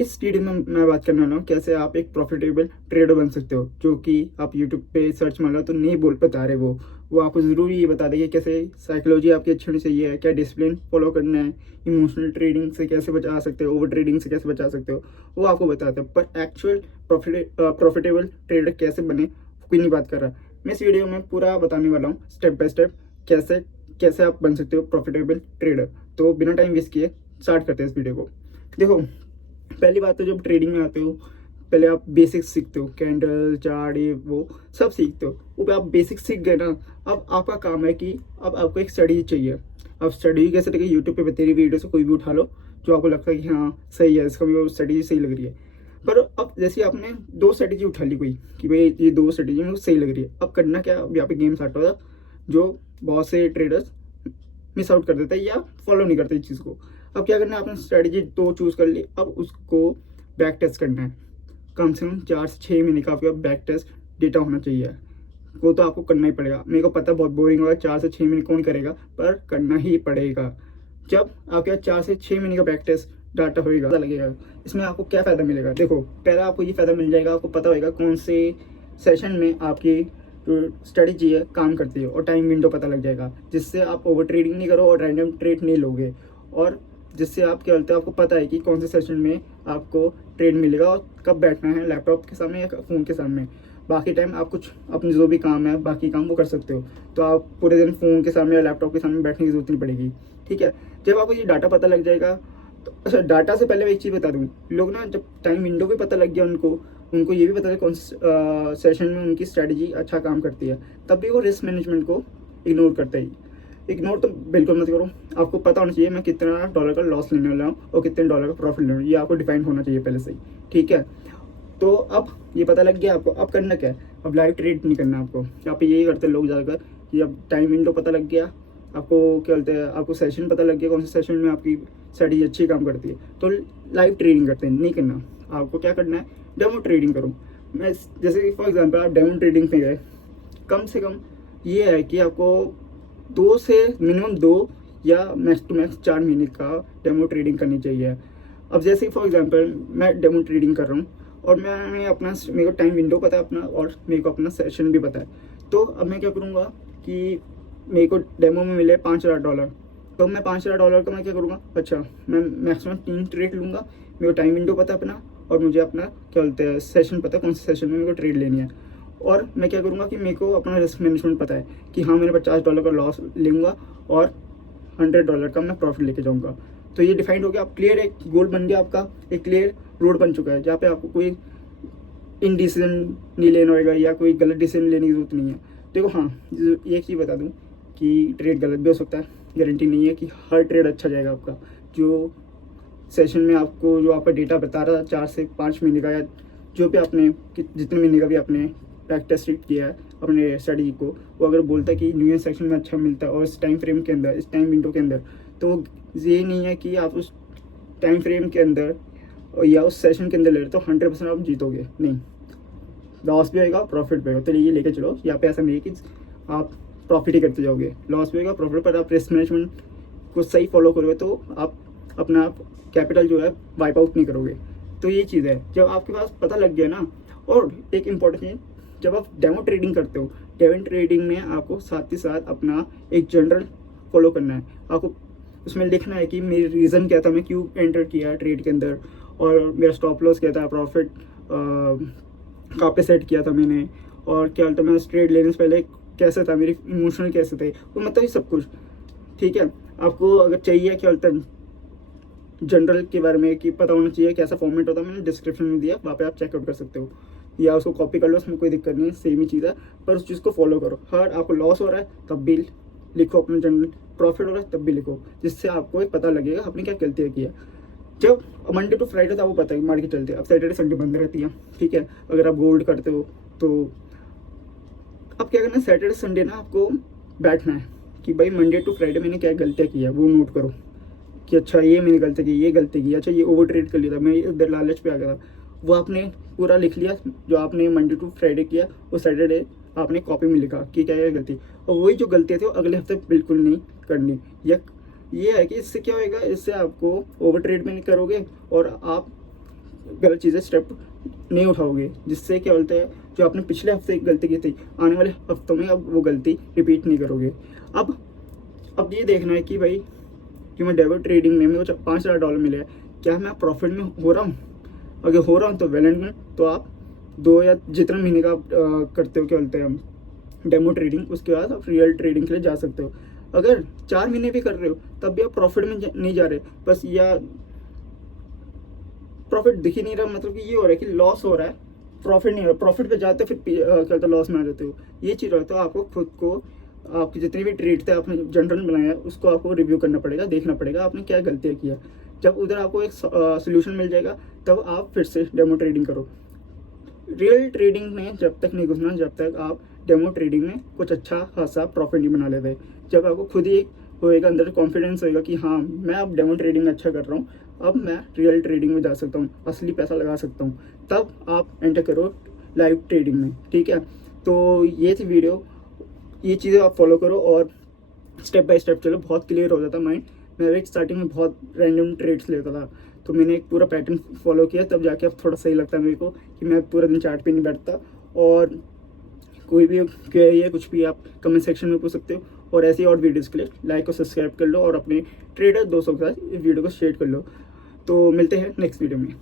इस वीडियो में मैं बात करने वाला हूँ कैसे आप एक प्रॉफिटेबल ट्रेडर बन सकते हो, जो कि आप यूट्यूब पे सर्च मार लो तो नहीं बोल बता रहे। वो आपको ज़रूर ये बता देंगे कैसे साइकोलॉजी आपकी अच्छी होनी चाहिए, क्या डिसिप्लिन फॉलो करना है, इमोशनल ट्रेडिंग से कैसे बचा सकते हो, ओवर ट्रेडिंग से कैसे बचा सकते हो, वो आपको बताते हैं। पर एक्चुअल प्रॉफिटेबल ट्रेडर कैसे बने कोई नहीं बात कर रहा। मैं इस वीडियो में पूरा बताने वाला हूँ स्टेप बाय स्टेप कैसे कैसे आप बन सकते हो प्रॉफिटेबल ट्रेडर। तो बिना टाइम वेस्ट किए स्टार्ट करते हैं इस वीडियो को। देखो, पहली बात तो जब ट्रेडिंग में आते हो पहले आप बेसिक्स सीखते हो, कैंडल चार्ट ये वो सब सीखते हो। वो आप बेसिक्स सीख गए ना, अब आपका काम है कि अब आपको एक स्टडी चाहिए। अब स्टडी कैसे लगे, यूट्यूब पे बतेरी वीडियो से कोई भी उठा लो जो आपको लगता है कि हाँ सही है, इसका भी स्टडी सही लग रही है। पर अब जैसे आपने दो स्ट्रेटेजी उठा ली कोई कि भाई ये दो स्ट्रेटेजी मुझे सही लग रही है, अब करना क्या, अब यहाँ पे गेम स्टार्ट होता जो बहुत से ट्रेडर्स मिस आउट कर देते हैं या फॉलो नहीं करते इस चीज़ को। अब क्या करना है, आपने स्ट्रेटेजी तो चूज़ कर ली, अब उसको बैक टेस्ट करना है। कम से कम 4 से 6 महीने का आपके बैक टेस्ट डेटा होना चाहिए। वो तो आपको करना ही पड़ेगा। मेरे को पता है बहुत बोरिंग होगा, 4 से 6 महीने कौन करेगा, पर करना ही पड़ेगा। जब आपके पास 4 से 6 महीने का बैक टेस्ट डाटा होएगा, पता लगेगा इसमें आपको क्या फ़ायदा मिलेगा। देखो, पहला आपको ये फ़ायदा मिल जाएगा, आपको पता होगा कौन से सेशन में आपकी जो स्ट्रेटजी है काम करती है, और टाइम विंडो पता लग जाएगा, जिससे आप ओवर ट्रेडिंग नहीं करो और रैंडम ट्रेड नहीं लोगे। और जिससे आप क्या बोलते हैं, आपको पता है कि कौन से सेशन में आपको ट्रेड मिलेगा और कब बैठना है, लैपटॉप के सामने या फ़ोन के सामने। बाकी टाइम आप कुछ अपने जो भी काम है बाकी काम वो कर सकते हो। तो आप पूरे दिन फ़ोन के सामने या लैपटॉप के सामने बैठने की ज़रूरत नहीं पड़ेगी। ठीक है, जब आपको ये डाटा पता लग जाएगा तो अच्छा, डाटा से पहले मैं एक चीज़ बता दूँ, लोग ना जब टाइम विंडो भी पता लग गया उनको उनको ये भी पता है कौन से सेशन में उनकी स्ट्रैटेजी अच्छा काम करती है, तब भी वो रिस्क मैनेजमेंट को इग्नोर करते ही। इग्नोर तो बिल्कुल मत करो। आपको पता होना चाहिए मैं कितना डॉलर का लॉस लेने वाला हूँ और कितने डॉलर का प्रॉफिट लेने वाला हूँ, ये आपको डिफाइन होना चाहिए पहले से ही। ठीक है, तो अब ये पता लग गया आपको, अब करना क्या है, अब लाइव ट्रेड नहीं करना आपको। यहाँ पे यही करते हैं लोग ज़्यादातर कि अब टाइम विंडो पता लग गया, आपको क्या बोलते हैं, आपको सेशन पता लग गया कौन से सेशन में आपकी स्ट्रेटजी अच्छी काम करती है, तो लाइव ट्रेडिंग करते हैं। नहीं करना, आपको क्या करना है, डेमो ट्रेडिंग करो। मैं जैसे फॉर एग्जांपल आप डेमो ट्रेडिंग पे गए, कम से कम ये है कि आपको 2 या मैक्स टू मैक्स 4 महीने का डेमो ट्रेडिंग करनी चाहिए। अब जैसे फॉर एग्जांपल मैं डेमो ट्रेडिंग कर रहा हूँ और मेरे को टाइम विंडो पता है अपना, और मेरे को अपना सेशन भी पता है। तो अब मैं क्या करूँगा कि मेरे को डेमो में मिले $5,000, तो मैं $5,000 का मैं क्या करूँगा, अच्छा मैं मैक्सिमम 3 ट्रेड लूँगा। मेरे को टाइम विंडो पता है अपना, और मुझे अपना क्या बोलते हैं सेशन पता है कौन से सेशन में मेरे को ट्रेड लेनी है। और मैं क्या करूँगा कि मेरे को अपना रिस्क मैनेजमेंट पता है कि हाँ मैंने $50 का लॉस लूँगा और $100 का मैं प्रॉफिट लेके जाऊँगा। तो ये डिफाइंड हो गया, आप क्लियर, एक गोल बन गया आपका, एक क्लियर रोड बन चुका है जहाँ पे आपको कोई इनडिसीजन नहीं लेना होगा या कोई गलत डिसीजन लेने की जरूरत नहीं है। देखो हाँ, एक चीज़ बता दूँ कि ट्रेड गलत भी हो सकता है, गारंटी नहीं है कि हर ट्रेड अच्छा जाएगा आपका। जो सेशन में आपको जो आपका डेटा बता रहा है 4 से 5 महीने का, या जो भी आपने जितने महीने का भी आपने बैक टेस्ट किया है अपने स्ट्रेटजी को, वो अगर बोलता है कि न्यू ईयर सेक्शन में अच्छा मिलता है और इस टाइम फ्रेम के अंदर, इस टाइम विंडो के अंदर, तो ये नहीं है कि आप उस टाइम फ्रेम के अंदर या उस सेशन के अंदर ले रहे तो 100% आप जीतोगे। नहीं, लॉस भी होगा प्रॉफिट भी होगा। तो ये लेके चलो, यहाँ पे ऐसा नहीं है कि आप प्रॉफिट ही करते जाओगे, लॉस भी होगा प्रॉफिट, पर आप रिस्क मैनेजमेंट को सही फॉलो करोगे तो आप अपना कैपिटल जो है वाइप आउट नहीं करोगे। तो ये चीज़ है, जब आपके पास पता लग गया ना। और एक इम्पॉर्टेंट चीज़, जब आप डेमो ट्रेडिंग करते हो, डेमो ट्रेडिंग में आपको साथ ही साथ अपना एक जनरल फॉलो करना है। आपको उसमें लिखना है कि मेरी रीज़न क्या था, मैं क्यों एंटर किया ट्रेड के अंदर, और मेरा स्टॉप लॉस क्या था, प्रॉफिट कहाँ पे सेट किया था मैंने, और क्या था मैं ट्रेड लेने से पहले कैसे था, मेरे इमोशनल कैसे थे, तो मतलब ये सब कुछ। ठीक है, आपको अगर चाहिए क्या बोलते हैं जनरल के बारे में कि पता होना चाहिए कैसा फॉर्मेट होता है, मैंने डिस्क्रिप्शन में दिया, वहाँ पे आप चेकआउट कर सकते हो, या उसको कॉपी कर लो, उसमें कोई दिक्कत नहीं है, सेम ही चीज़ है। पर उस चीज़ को फॉलो करो। हर आपको लॉस हो रहा है तब भी लिखो अपना जनरल, प्रॉफिट हो रहा है तब भी लिखो, जिससे आपको एक पता लगेगा आपने क्या गलतियाँ किया। जब मंडे टू फ्राइडे तो आपको पता है मार्केट चलती है, अब सैटरडे संडे बंद रहती है। ठीक है, अगर आप गोल्ड करते हो तो अब क्या करना है, सैटरडे संडे ना आपको बैठना है कि भाई मंडे टू फ्राइडे मैंने क्या गलतियाँ की है वो नोट करो कि अच्छा ये मैंने गलती की, ये गलती की, अच्छा ये ओवर ट्रेड कर लिया था, मैं इधर लालच पे आ गया था, वो आपने पूरा लिख लिया जो आपने मंडे टू फ्राइडे किया, वो सैटरडे आपने कॉपी में लिखा कि क्या है गलती, और वही जो गलतियाँ थी वो अगले हफ्ते बिल्कुल नहीं करनी। या ये है कि इससे क्या होएगा, इससे आपको ओवर ट्रेड में नहीं करोगे और आप गलत चीज़ें स्टेप नहीं उठाओगे, जिससे क्या बोलते हैं जो आपने पिछले हफ्ते एक गलती की थी आने वाले हफ्तों में अब वो गलती रिपीट नहीं करोगे। अब ये देखना है कि भाई कि मैं डेबिट ट्रेडिंग में मुझे $5,000 मिले हैं, क्या मैं प्रॉफिट में हो रहा हूँ? अगर हो रहा हूँ तो वेल एंड गुड, तो आप 2 या जितना महीने का आप करते हो क्या बोलते हैं डेमो ट्रेडिंग, उसके बाद आप रियल ट्रेडिंग के लिए जा सकते हो। अगर 4 महीने भी कर रहे हो तब भी आप प्रॉफिट में नहीं जा रहे, बस या प्रॉफिट दिख ही नहीं रहा, मतलब कि ये हो रहा है कि लॉस हो रहा है, प्रॉफिट नहीं हो रहा। प्रॉफिट पे जाते फिर क्या होता है लॉस में आ जाते हो, ये चीज़ रहता है। आपको खुद को आपके जितने भी ट्रेड थे आपने जनरल बनाया है उसको आपको रिव्यू करना पड़ेगा, देखना पड़ेगा आपने क्या गलतियाँ किया। जब उधर आपको एक सोल्यूशन मिल जाएगा तब आप फिर से डेमो ट्रेडिंग करो। रियल ट्रेडिंग में जब तक नहीं घुसना जब तक आप डेमो ट्रेडिंग में कुछ अच्छा खासा प्रॉफिट नहीं बना लेते। जब आपको खुद ही होएगा अंदर कॉन्फिडेंस होएगा कि हाँ मैं अब डेमो ट्रेडिंग में अच्छा कर रहा हूँ, अब मैं रियल ट्रेडिंग में जा सकता हूँ, असली पैसा लगा सकता हूँ, तब आप एंटर करो लाइव ट्रेडिंग में। ठीक है, तो ये थी वीडियो, ये चीज़ें आप फॉलो करो और स्टेप बाय स्टेप चलो, बहुत क्लियर हो जाता माइंड। मैं एक स्टार्टिंग में बहुत रैंडम ट्रेड्स लेता था, तो मैंने एक पूरा पैटर्न फॉलो किया, तब जाके अब थोड़ा सही लगता है मेरे को कि मैं पूरा दिन चार्ट पे नहीं बैठता। और कोई भी क्वेरी है कुछ भी आप कमेंट सेक्शन में पूछ सकते हो, और ऐसी और वीडियोज़ के लिए लाइक और सब्सक्राइब कर लो और अपने ट्रेडर दोस्तों के साथ इस वीडियो को शेयर कर लो। तो मिलते हैं नेक्स्ट वीडियो में।